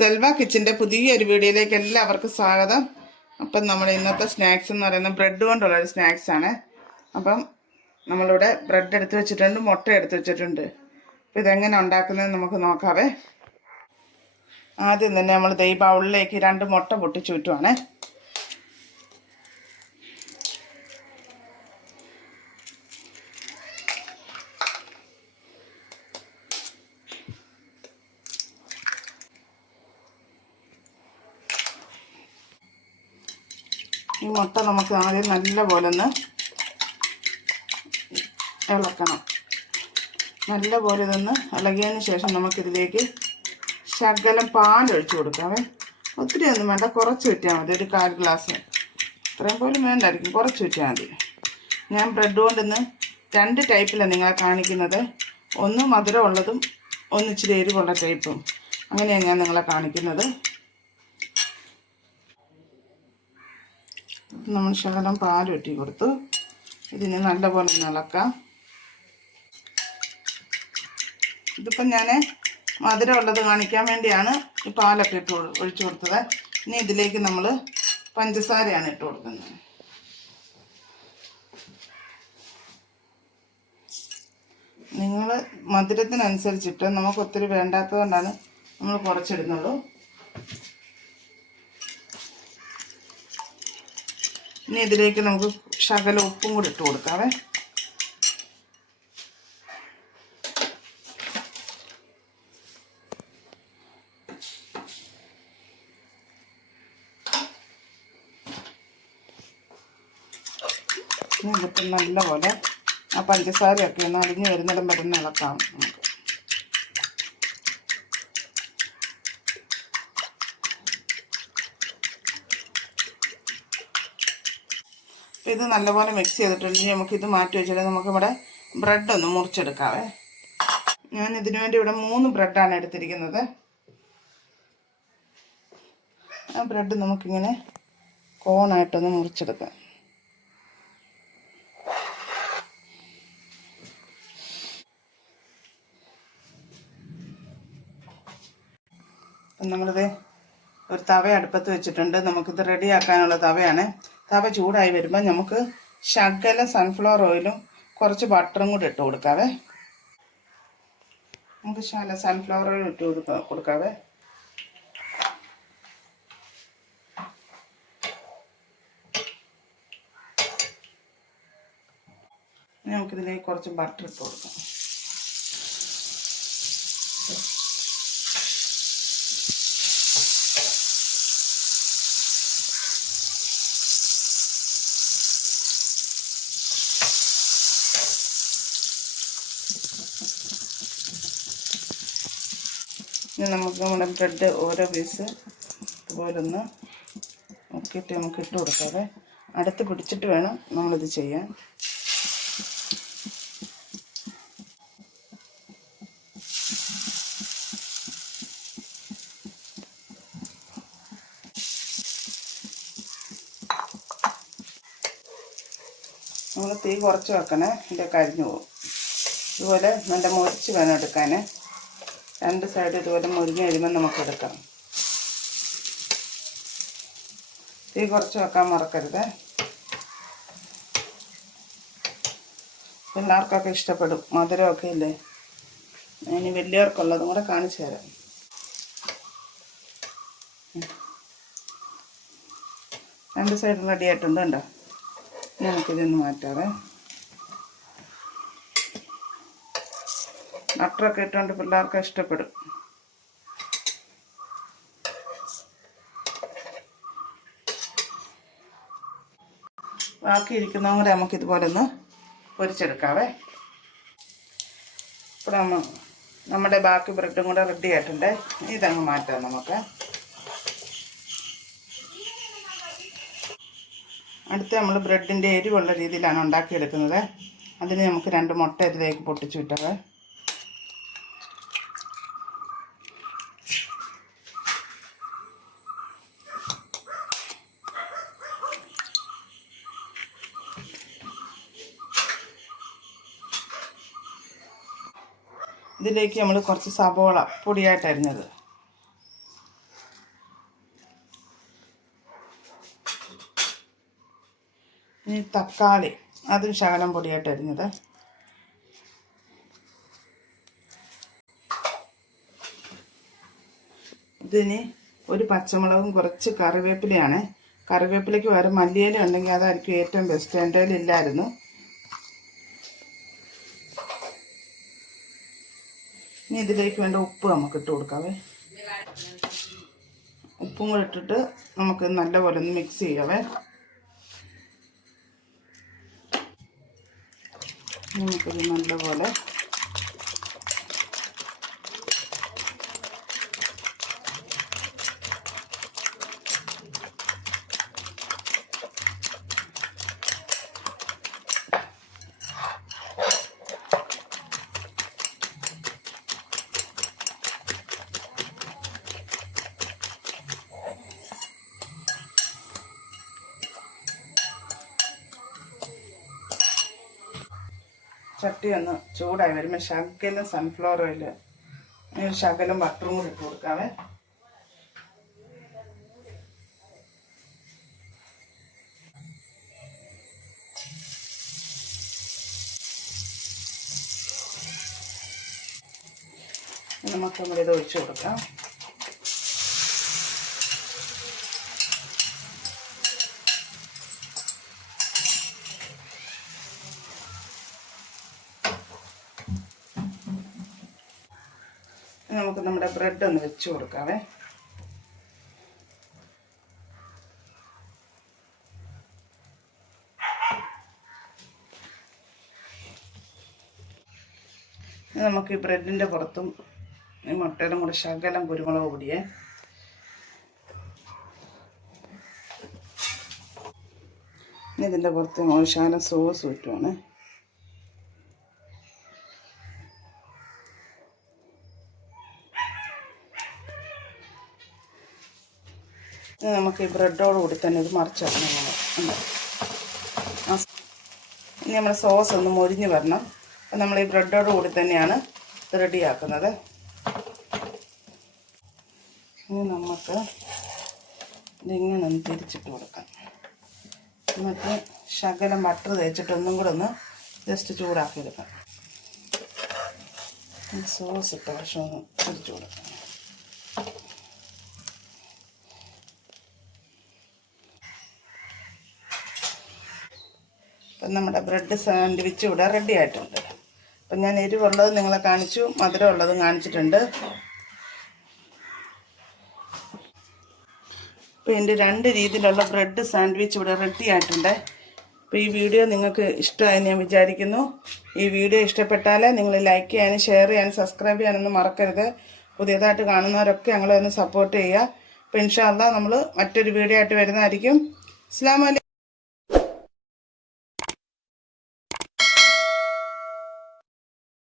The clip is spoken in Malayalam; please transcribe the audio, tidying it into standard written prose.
സെൽവ കിച്ചൻ്റെ പുതിയൊരു വീഡിയോയിലേക്ക് എല്ലാവർക്കും സ്വാഗതം. അപ്പം നമ്മുടെ ഇന്നത്തെ സ്നാക്സ് എന്ന് പറയുന്നത് ബ്രെഡ് കൊണ്ടുള്ളൊരു സ്നാക്സാണ്. അപ്പം നമ്മളിവിടെ ബ്രെഡ് എടുത്ത് വെച്ചിട്ടുണ്ട്, മുട്ട എടുത്ത് വെച്ചിട്ടുണ്ട്. അപ്പോൾ ഇതെങ്ങനെ ഉണ്ടാക്കുന്നതെന്ന് നമുക്ക് നോക്കാവേ. ആദ്യം തന്നെ നമ്മൾ ഈ ബൗളിലേക്ക് 2 മുട്ട പൊട്ടിച്ചു വിട്ടുവാണേ. ഈ മുട്ട നമുക്ക് ആദ്യം നല്ലപോലെ ഒന്ന് ഇളക്കണം. നല്ലപോലെ ഇതൊന്ന് ഇളകിയതിന് ശേഷം നമുക്കിതിലേക്ക് ശകലം പാലൊഴിച്ച് കൊടുക്കാമേ. ഒത്തിരി ഒന്നും വേണ്ട, കുറച്ച് വിറ്റാൽ മതി. ഒരു 1/4 ഗ്ലാസ്, ഇത്രയും പോലും വേണ്ടായിരിക്കും, കുറച്ച് വിറ്റാൽ മതി. ഞാൻ ബ്രെഡ് കൊണ്ടിന്ന് 2 ടൈപ്പിലാണ് നിങ്ങളെ കാണിക്കുന്നത്. ഒന്ന് മധുരമുള്ളതും ഒന്ന് ഇച്ചിരി എരിവുള്ള ടൈപ്പും. അങ്ങനെയാണ് ഞാൻ നിങ്ങളെ കാണിക്കുന്നത്. നമ്മൾ ശകലം പാലൊറ്റി കൊടുത്തു. ഇതിന് നല്ലപോലെ ഒന്ന് ഇളക്കാം. ഇതിപ്പം ഞാൻ മധുരമുള്ളത് കാണിക്കാൻ വേണ്ടിയാണ് ഈ പാലൊക്കെ ഒഴിച്ചു കൊടുത്തത്. ഇനി ഇതിലേക്ക് നമ്മൾ പഞ്ചസാരയാണ് ഇട്ട് കൊടുക്കുന്നത്. നിങ്ങൾ മധുരത്തിനനുസരിച്ചിട്ട്, നമുക്ക് ഒത്തിരി വേണ്ടാത്തത് കൊണ്ടാണ് നമ്മൾ കുറച്ചിടുന്നുള്ളൂ. ഇനി ഇതിലേക്ക് നമുക്ക് ശകല ഉപ്പും കൂടി ഇട്ട് കൊടുക്കാവേ. ഇതിപ്പോൾ നല്ലപോലെ ആ പഞ്ചസാരയൊക്കെ ഒന്ന് അലിഞ്ഞ് വരുന്നിടം വരെ ഇളക്കാം നമുക്ക്. ഇത് നല്ലപോലെ മിക്സ് ചെയ്തിട്ടുണ്ടെങ്കിൽ നമുക്കിത് മാറ്റി വെച്ചിട്ട് നമുക്കിവിടെ ബ്രെഡ് ഒന്ന് മുറിച്ചെടുക്കാവേ. ഞാൻ ഇതിനു വേണ്ടി ഇവിടെ 3 ബ്രെഡാണ് എടുത്തിരിക്കുന്നത്. ആ ബ്രെഡ് നമുക്കിങ്ങനെ കോണായിട്ടൊന്ന് മുറിച്ചെടുക്കാം. നമ്മളിത് ഒരു തവ അടുപ്പത്ത് വെച്ചിട്ടുണ്ട്. നമുക്കിത് റെഡിയാക്കാനുള്ള തവയാണ്. തവ ചൂടായി വരുമ്പോൾ നമുക്ക് ശകല സൺഫ്ലവർ ഓയിലും കുറച്ച് ബട്ടറും കൂടി ഇട്ട് കൊടുക്കാവേ. നമുക്ക് ശകല സൺഫ്ലവർ ഓയിൽ ഇട്ട് കൊടുക്കാവേ. നമുക്കിതിലേക്ക് കുറച്ച് ബട്ടർ ഇട്ട് കൊടുക്കാം. ഇനി നമുക്ക് നമ്മുടെ ബ്രെഡ് ഓരോ പീസ് ഇതുപോലെ ഒന്ന് നോക്കിയിട്ട് നമുക്ക് ഇട്ട് കൊടുക്കാതെ അടുത്ത് പിടിച്ചിട്ട് വേണം നമ്മളിത് ചെയ്യാൻ. നമ്മൾ തീ കുറച്ച് വെക്കണേ, ഇതിൻ്റെ കരിഞ്ഞു പോകും. ഇതുപോലെ നല്ല മുറിച്ച് വേണം എടുക്കാൻ. 2 സൈഡ് ഇതുപോലെ മുരിഞ്ഞ് കഴിയുമ്പോൾ നമുക്കെടുക്കാം. തീ കുറച്ച് വെക്കാൻ മറക്കരുത്. പിള്ളേർക്കൊക്കെ ഇഷ്ടപ്പെടും, മധുരമൊക്കെ ഇല്ലേ. ഇനി വലിയവർക്കുള്ളതും കൂടെ കാണിച്ചു തരാം. രണ്ട് സൈഡും റെഡി ആയിട്ടുണ്ട്. കണ്ടോ? നമുക്കിതൊന്ന് മാറ്റാവേ. ബട്ടറൊക്കെ ഇട്ടുകൊണ്ട് പിള്ളേർക്ക് ഇഷ്ടപ്പെടും. ബാക്കി ഇരിക്കുന്നതും കൂടെ നമുക്കിതുപോലെ ഒന്ന് പൊരിച്ചെടുക്കാവേ. ഇപ്പോൾ നമ്മുടെ ബാക്കി ബ്രെഡും കൂടെ റെഡി ആയിട്ടുണ്ട്. ഇതങ്ങ് മാറ്റാം നമുക്ക്. അടുത്ത് നമ്മൾ ബ്രെഡിൻ്റെ എരിവുള്ള രീതിയിലാണ് ഉണ്ടാക്കിയെടുക്കുന്നത്. അതിന് നമുക്ക് 2 മുട്ട ഇതിലേക്ക് പൊട്ടിച്ചു വിട്ടാവേ. ഇതിലേക്ക് നമ്മൾ കുറച്ച് സവോള പൊടിയായിട്ട് അരിഞ്ഞത് ഇനി തക്കാളി, അതും ശകലം പൊടിയായിട്ട് അരിഞ്ഞത്. ഇതിന് ഒരു പച്ചമുളകും കുറച്ച് കറിവേപ്പിലയാണ്. കറിവേപ്പിലയ്ക്ക് പകരം മല്ലിയില ഉണ്ടെങ്കിൽ അതായിരിക്കും ഏറ്റവും ബെസ്റ്റ്. എൻ്റെ കയ്യിൽ ഇല്ലായിരുന്നു. ഇനി ഇതിലേക്ക് വേണ്ട ഉപ്പ് നമുക്ക് ഇട്ട് കൊടുക്കാവേ. ഉപ്പും കൂടെ ഇട്ടിട്ട് നമുക്ക് നല്ലപോലെ ഒന്ന് മിക്സ് ചെയ്യാവേ. നമുക്കിത് നല്ലപോലെ ചട്ടി ഒന്ന് ചൂടായി വരുമ്പോൾ ശകലം സൺഫ്ലവർ ഓയിൽ, ശകലം ബട്ടറും കൂടി ഇട്ട് കൊടുക്കാവേ. നമുക്ക് നമ്മൾ ഇത് ഒഴിച്ചു കൊടുക്കാം. നമുക്ക് നമ്മുടെ ബ്രെഡ് ഒന്ന് വെച്ച് കൊടുക്കാവേ. നമുക്ക് ഈ ബ്രെഡിൻ്റെ പുറത്തും ഈ മുട്ടയുടെ കൂടെ ശകലം കുരുമുളക് പൊടിയേ. ഇതിൻ്റെ പുറത്ത് ശകലം സോസ് കിട്ടുവാണ്. നമുക്ക് ഈ ബ്രെഡോട് കൂടി തന്നെ ഇത് മറിച്ചിടണം. ഇനി നമ്മൾ സോസ് ഒന്ന് മൊരിഞ്ഞ് വരണം. അപ്പം നമ്മൾ ഈ ബ്രെഡോട് കൂടി തന്നെയാണ് ഇത് റെഡിയാക്കുന്നത്. ഇനി നമുക്ക് ഇതിങ്ങനെ ഒന്ന് തിരിച്ചിട്ട് കൊടുക്കാം. എന്നിട്ട് ശകലം ബട്ടർ തേച്ചിട്ട് ഒന്നും കൂടെ ഒന്ന് ജസ്റ്റ് ചൂടാക്കി എടുക്കാം. സോസ് ഇട്ട പക്ഷെ ഒന്ന് തിരിച്ചു കൊടുക്കാം. അപ്പം നമ്മുടെ ബ്രെഡ് സാൻഡ്വിച്ച് ഇവിടെ റെഡി ആയിട്ടുണ്ട്. അപ്പം ഞാൻ എരിവുള്ളത് നിങ്ങളെ കാണിച്ചു, മധുരമുള്ളതും കാണിച്ചിട്ടുണ്ട്. അപ്പോൾ എൻ്റെ 2 രീതിയിലുള്ള ബ്രെഡ് സാൻഡ്വിച്ച് ഇവിടെ റെഡി ആയിട്ടുണ്ട്. അപ്പോൾ ഈ വീഡിയോ നിങ്ങൾക്ക് ഇഷ്ടമായി ഞാൻ വിചാരിക്കുന്നു. ഈ വീഡിയോ ഇഷ്ടപ്പെട്ടാൽ നിങ്ങൾ ലൈക്ക് ചെയ്യാനും ഷെയർ ചെയ്യാനും സബ്സ്ക്രൈബ് ചെയ്യാനൊന്നും മറക്കരുത്. പുതിയതായിട്ട് കാണുന്നവരൊക്കെ ഞങ്ങളെ ഒന്ന് സപ്പോർട്ട് ചെയ്യുക. അപ്പോൾ ഇൻഷാ അല്ലാഹ് നമ്മൾ മറ്റൊരു വീഡിയോ ആയിട്ട് വരുന്നതായിരിക്കും. അസ്സലാമു അലൈക്കും.